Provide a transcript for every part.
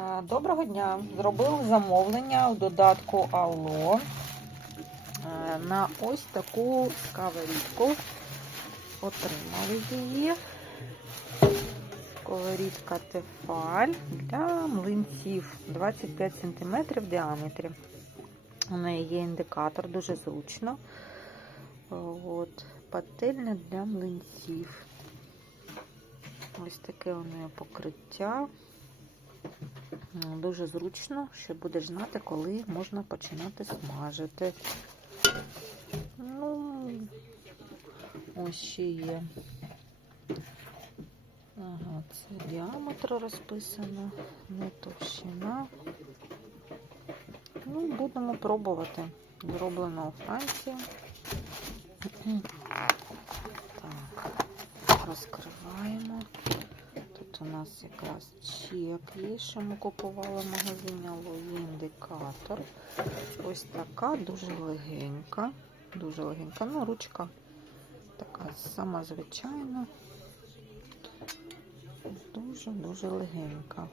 Е, Доброго дня! Зробив замовлення у додатку Алло е, на ось таку сковорідку. Отримали її. Сковорідка Тефаль для млинців 25 см в діаметрі. У неї є індикатор, дуже зручно. От, пательня для млинців. Ось таке у неї покриття. Дуже зручно, що будеш знати, коли можна починати смажити. Ну, ось ще є. Ага, це діаметр розписано, не товщина. Ну, будемо пробувати. Зроблено у Франції. У нас якраз чек є, що ми купували в магазині індикатор. Ось така, дуже легенька. Дуже легенька. Ну, ручка така сама звичайна. Дуже-дуже легенька.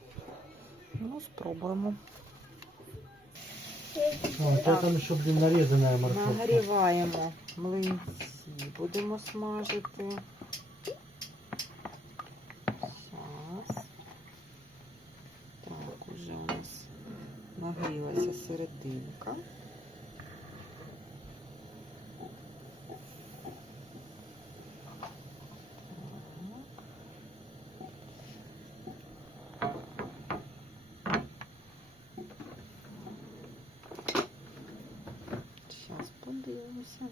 Ну, спробуємо. Так. там ще, блін, нарізана морковка. Нагріваємо млинці, будемо смажити. Так, уже у нас нагрілася серединка. Зараз подивимося.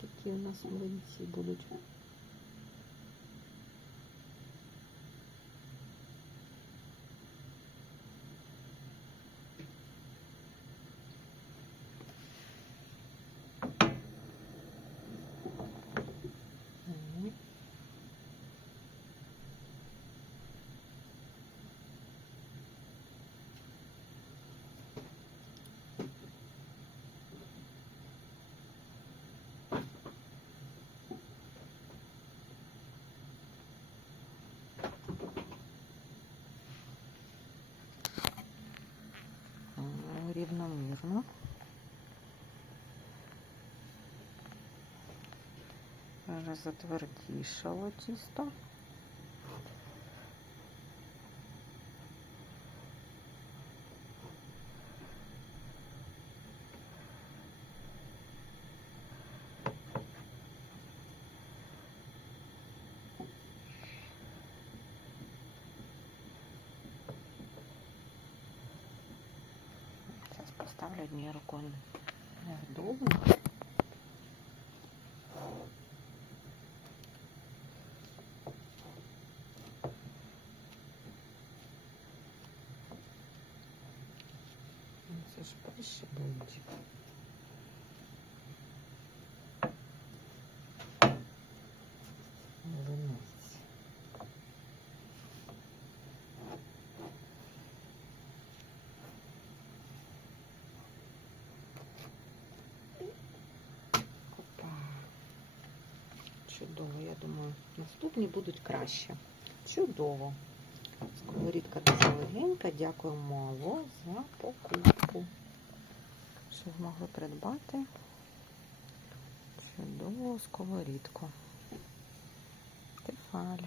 Такі у нас млинці будуть. Рівномірно. Вже тісто. ставлю однією рукою неудобно. Це ну, ж перший бунтик. Чудово, я думаю, наступні будуть краще. Чудово. Сковорідка дуже легенька. Дякую мало за покупку. Що змогли придбати чудову сковорідку. Тефаль.